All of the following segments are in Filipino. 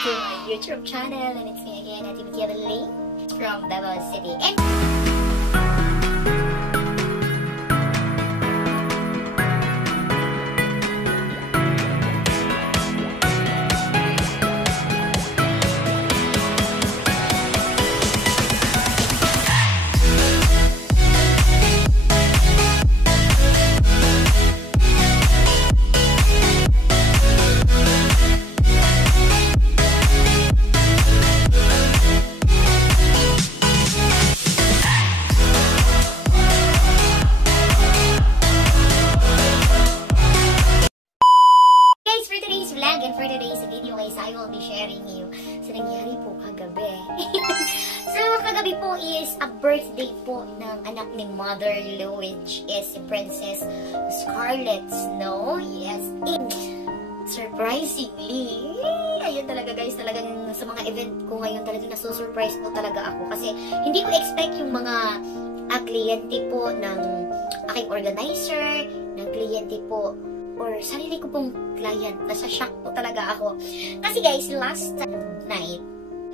to my YouTube channel, and it's me again, Ate Lee from Davao City. And for today's video guys, I will be sharing you sa nangyari po kagabi. So, kagabi po is a birthday po ng anak ni Mother Lu, which is si Princess Scarlett Snow. Yes. And surprisingly, ayun talaga guys, talagang sa mga event ko ngayon talagang nasusurprise po talaga ako. Kasi hindi ko expect yung mga kliyente po ng aking organizer, ng kliyente po or sarili ko pong client. Nasa shock po talaga ako. Kasi guys, last night,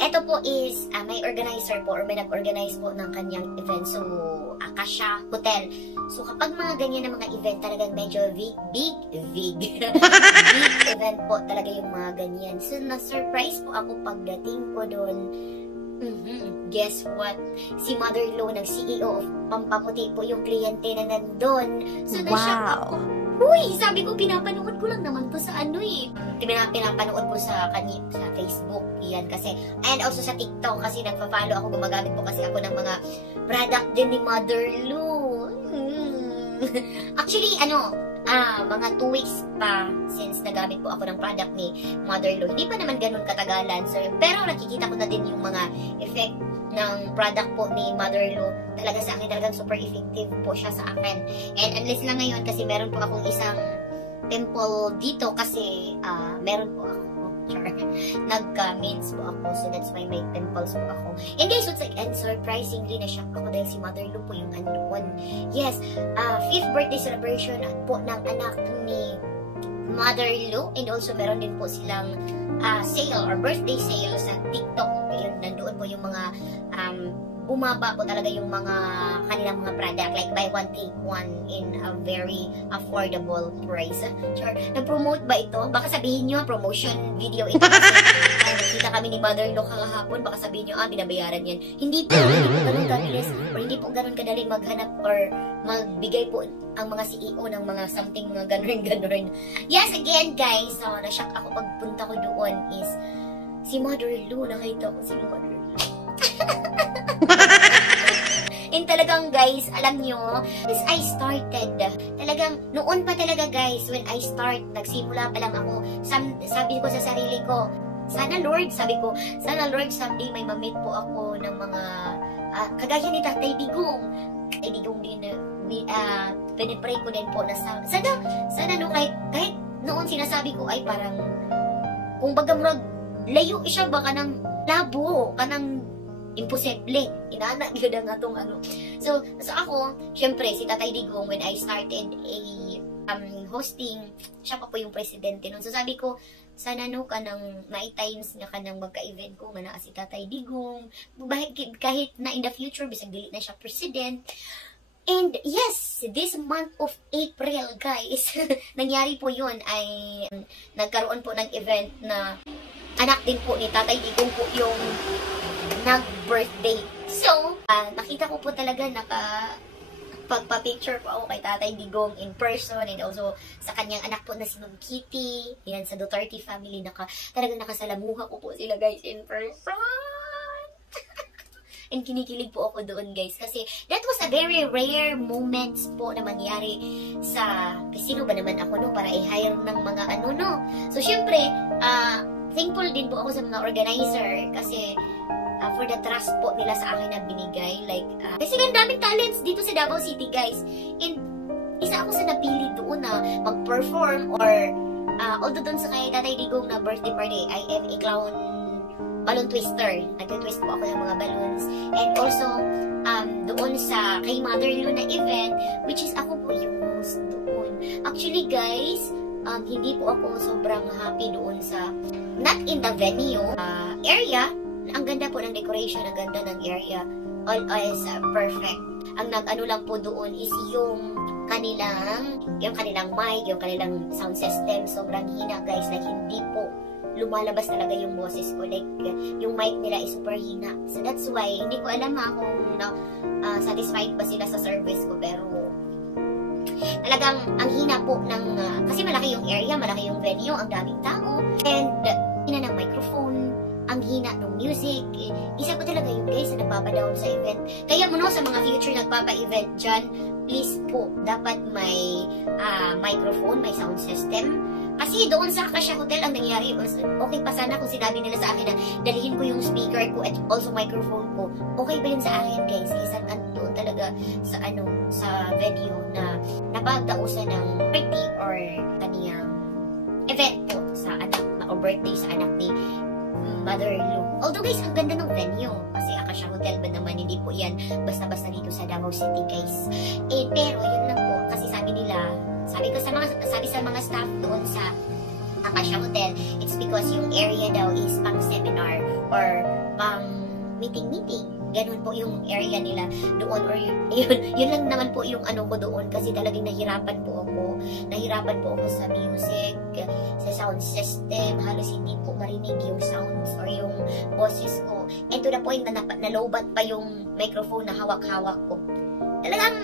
eto po is may organizer po or may nag-organize po ng kanyang event. So, Acacia Hotel. So, kapag mga ganyan na mga event, talagang medyo big event po talaga yung mga ganyan. So, na-surprise po ako pagdating ko doon. Guess what? Si Mother Lu, nag-CEO of Pampaputi po yung kliyente na nandun. So, na-shock ako. Uy, sabi ko, pinapanood ko lang naman to sa ano eh. Pinapanood ko sa Facebook, yan kasi. And also sa TikTok kasi nagpa-follow ako, gumagamit po kasi ako ng mga product din ni Mother Lu. Actually, mga 2 weeks pa since nagamit po ako ng product ni Mother Lu. Hindi pa naman ganun katagalan. So, pero nakikita ko na din yung mga effect ng product po ni Mother Lu. Talaga sa akin, talagang super effective po siya sa akin. And unless lang ngayon kasi meron po akong isang pimple dito kasi meron po ako. Nagka-mince po ako. So that's why may pimples po ako. And guys, and surprisingly na-shock ako dahil si Mother Lu po yung andoon. Yes, 5th birthday celebration po ng anak ni Mother Lu. And also meron din po silang sale or birthday sale sa TikTok. Ayun, nandoon po yung mga bumaba po talaga yung mga kanilang mga product, like buy one take one in a very affordable price. Sure, nag-promote ba ito? Baka sabihin nyo, promotion video ito kasi nakita kami ni Mother Lu kahapon, baka sabihin nyo, binabayaran yan. Hindi po ganun kabilis or hindi po ganun kadaling maghanap or magbigay po ang mga CEO ng mga something, mga ganun. Yes, again guys, so na-shock ako pagpunta ko doon is si Mother Lu, nakita ko si Mother Lu. And talagang guys, alam nyo, as I started, talagang noon pa talaga guys, when I start, nagsimula pa lang ako, sabi ko sa sarili ko, sana Lord, someday may mamit po ako ng mga, kagaya ni Tatay Digong. Tatay Digong din, pinipray ko din po na sana no, kahit noon sinasabi ko ay parang, kung baga murag, layo siya ba kanang labo, kanang imposible. Inana gyud ang atong ano. So ako, syempre si Tatay Digong, when I started hosting, siya pa po yung presidente nun. So sabi ko, sana no kanang may times nga kanang magka-event ko nga naa si Tatay Digong. Kahit na in the future bisag dili na siya president. And yes, this month of April guys, nangyari po yun ay nagkaroon po ng event na anak din po ni Tatay Digong po yung nag-birthday. So, nakita ko po talaga pagpa-picture po ako kay Tatay Digong in person and also sa kanyang anak po na si Ma'am Kitty. Yan, sa Duterte family. Talagang nakasalamuha ko po sila guys in person. And kinikilig po ako doon guys kasi that was a very rare moments po na mangyari kasi sino ba naman ako no para i-hire ng mga no. So syempre, thankful din po ako sa mga organizer kasi for the trust po nila sa akin na binigay. Like, kasi ang daming talents dito sa Davao City guys. And isa ako sa napili doon na mag-perform or although doon sa kay Tatay Digong na birthday party, I am a clown balloon twister. Nag-twist po ako ng mga balloons. And also, doon sa kay Mother Lu na event, which is ako po yung host doon. Actually guys, hindi po ako sobrang happy doon sa not in the venue area. Ang ganda po ng decoration, ang ganda ng area. All is perfect. Ang nag-ano lang po doon is yung kanilang mic, yung kanilang sound system. Sobrang hina guys, like hindi po lumalabas talaga yung boses ko. Like, yung mic nila is super hina. So that's why, hindi ko alam kung satisfied ba sila sa service ko. Pero, talagang ang hina po ng, kasi malaki yung area, malaki yung venue, ang daming tao. And, hina ng microphone, ang hina ng music. Isa ko talaga yung guys na nagpapadown sa event. Kaya mo no, sa mga future nagpapa-event dyan, please po, dapat may microphone, may sound system. Kasi doon sa Acacia Hotel, ang nangyari, okay pa sana kung sinabi nila sa akin na dalhin ko yung speaker ko at also microphone ko. Okay ba yun sa akin, guys? Isang doon talaga sa sa venue na napagdausan ng birthday or kaniyang event po sa anak o birthday sa anak ni Mother Lou. Although guys, ang ganda ng venue. Kasi Acacia Hotel ba naman, hindi po yan basta-basta dito sa Davao City, guys. Pero yun lang po, kasi sabi sa mga staff doon sa Acacia Hotel, it's because yung area daw is pang seminar or pang meeting. Ganun po yung area nila doon, or yun lang naman po yung ko doon, kasi talagang nahirapan po ako sa music, sa sound system. Halos hindi po marinig yung sounds or yung boses ko, and to the point na nalobat pa yung microphone na hawak-hawak ko. Talagang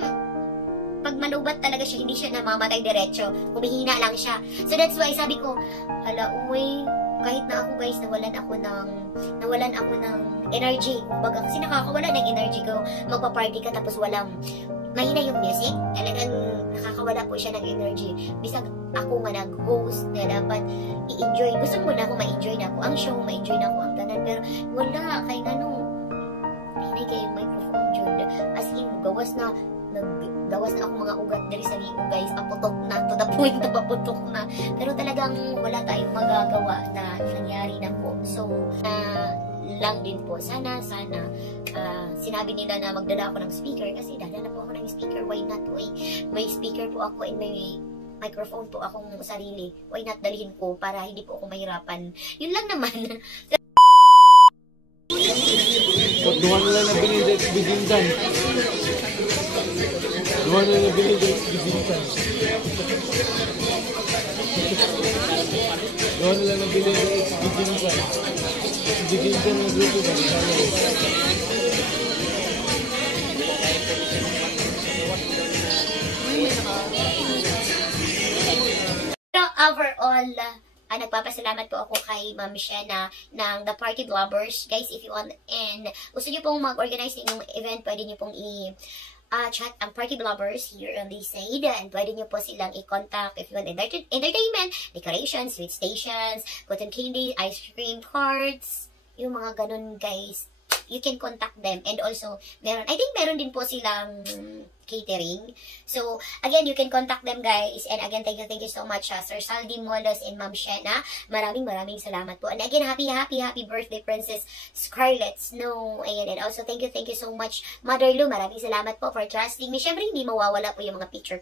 pag malubat talaga siya, hindi siya namamatay diretso, humihina lang siya. So that's why sabi ko, kahit na ako guys, nawalan ako ng energy. Kumbaga, kasi nakakawala ng energy ko. Magpa-party ka tapos mahina yung music. Talagang nakakawala po siya ng energy. Bisag ako nga nag-host na dapat i-enjoy. Gusto mo na ako ma-enjoy na ako ang show, ma-enjoy na ako ang tanan. Pero wala, kaya hindi kayo microphone dyan. As in, gawas na ako mga ugat dari sa liyo guys, paputok na, to the point na paputok na. Pero talagang wala tayong magagawa na nangyari na po. So, lang din po, sana sinabi nila na magdala ako ng speaker, kasi dadala po ako ng speaker, why not? May speaker po ako and may microphone po akong sarili, why not dalhin ko para hindi po ako mahirapan. Yun lang naman. Duha na lang nabili dito Bigintan. Duha na lang nabili dito Bigintan. Duha na lang nabili dito Bigintan. Bigintan na grupo ba? Pero overall, nagpapasalamat po ako kay Ma'am Shena ng The Party Blobbers. Guys, if you want and gusto nyo pong mag-organize ng event, pwede nyo pong chat ang Party Blobbers here on this side, and pwede nyo po silang i-contact if you want entertainment, decorations, sweet stations, cotton candy, ice cream carts, yung mga ganun guys. You can contact them. And also, I think meron din po silang catering. So, again, you can contact them guys. And again, thank you so much Sir Saldi Molos and Ma'am Shena. Maraming salamat po. And again, happy birthday Princess Scarlett Snow. Ayan, and also thank you so much Mother Lou. Maraming salamat po for trusting me. Syempre, hindi mawawala po yung mga picture.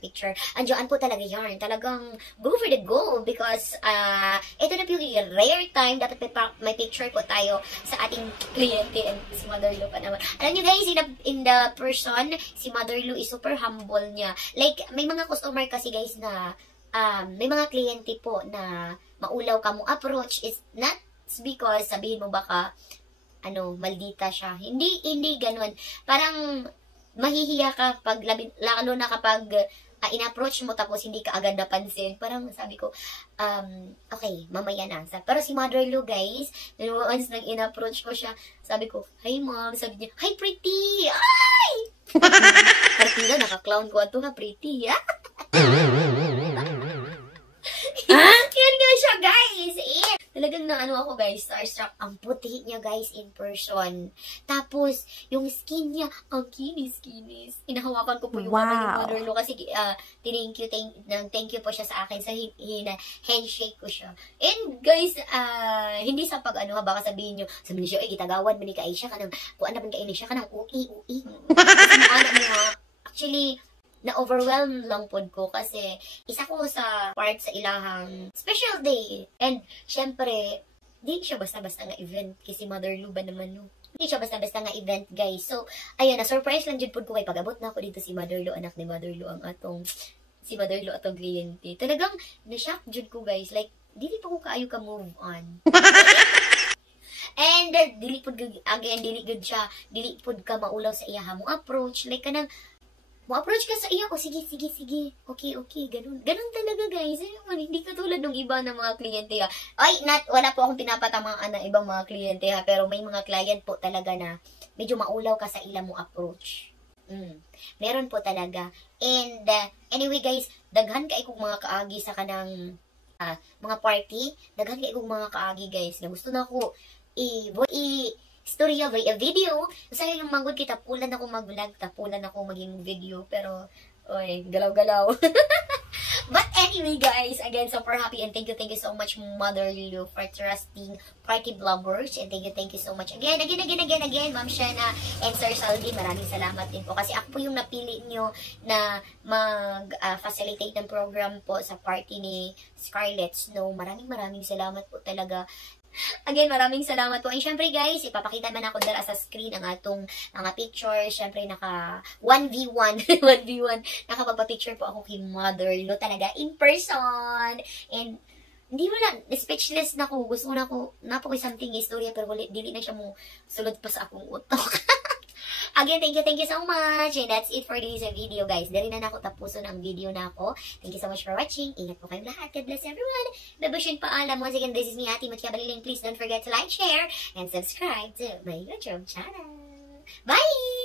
Andiyan po talaga yarn. Talagang go for the goal, because ito na po yung rare time. Dapat may picture po tayo sa ating kliyente, and si Mother Lou pa naman. Alam nyo guys, in the person, si Mother Lou is super humble niya. Like, may mga customer kasi guys na, may mga kliyente po na maulaw ka mo approach. It's not because sabihin mo baka, maldita siya. Hindi ganun. Parang, mahihiya ka pag, lalo na kapag, in-approach mo tapos hindi ka agad napansin. Parang sabi ko, okay, mamaya na. Pero si Mother Lou guys, once nang in-approach ko siya, sabi ko, hi mom, sabi niya, hi pretty! Ay! Pretty na, naka-clown ko ato ha, pretty, ha? Yan nga siya guys, talagang ako guys, starstruck. Ang puti niya guys in person. Tapos, yung skin niya, ang kinis-kinis. Inahawakan ko po yung mama ni Mother Lou kasi thank you po siya sa akin sa handshake ko siya. And guys, hindi sa pag baka sabihin niyo, itagawan mo ni Kaisha ka ng, kuan naman kainin siya ka ng ui. Actually, na-overwhelmed lang po ko kasi isa ko sa part sa ilahang special day. And, syempre, Di siya basta-basta nga event kasi Mother Lu ba naman no. Hindi siya basta-basta nga event, guys. So, ayun, na-surprise lang jud pud ko kay pag-abot na ako dito si Mother Lu, anak ni Mother Lu ang atong si Mother Lu atong kliyente. Talagang na-shock jud ko, guys. Like, dili pa ko kaayo ka move on. And dili pud again, dili gud siya, dili pud ka maulaw sa iya mo approach, like kanang mo approach ka sa iya, o sige, okay, ganun talaga, guys. Hindi katulad ng iba ng mga kliyente ha. Ay, wala po akong pinapatamaan ng ibang mga kliyente ha, pero may mga client po talaga na medyo maulaw ka sa ila mo approach. Meron po talaga. And anyway, guys, daghan kay kong mga kaagi sa kanang mga party, daghan kay kong mga kaagi, guys, na gusto na ko istorya by a video. Kasi yung manggod kita, tapulan ako mag-vlog, tapulan ako maging video, pero, oy, galaw-galaw. But anyway, guys, again, super happy and thank you so much, Mother Lu, for trusting Party Vloggers. And thank you so much again, Ma'am Shana and Sir Saldi. Maraming salamat din po kasi ako po yung napili nyo na mag-facilitate ng program po sa party ni Scarlett Snow. Maraming salamat po talaga. Again, maraming salamat po. And syempre, guys, ipapakita man ako dala sa screen ang atong mga picture. Syempre, naka 1v1. 1v1. Nakapagpa-picture po ako kay Mother Lu talaga in person. And hindi wala, speechless na ko. Gusto na ko, napo ko something istorya, pero dili na siya mo sulod pa sa akong utok. Again, thank you so much. And that's it for this video, guys. Dali na ako tapuson ang video na ako. Thank you so much for watching. Ingat po kayong lahat. God bless everyone. Babasyon paalam. Once again, this is me, Ate Matia Baliling. Please don't forget to like, share, and subscribe to my YouTube channel. Bye!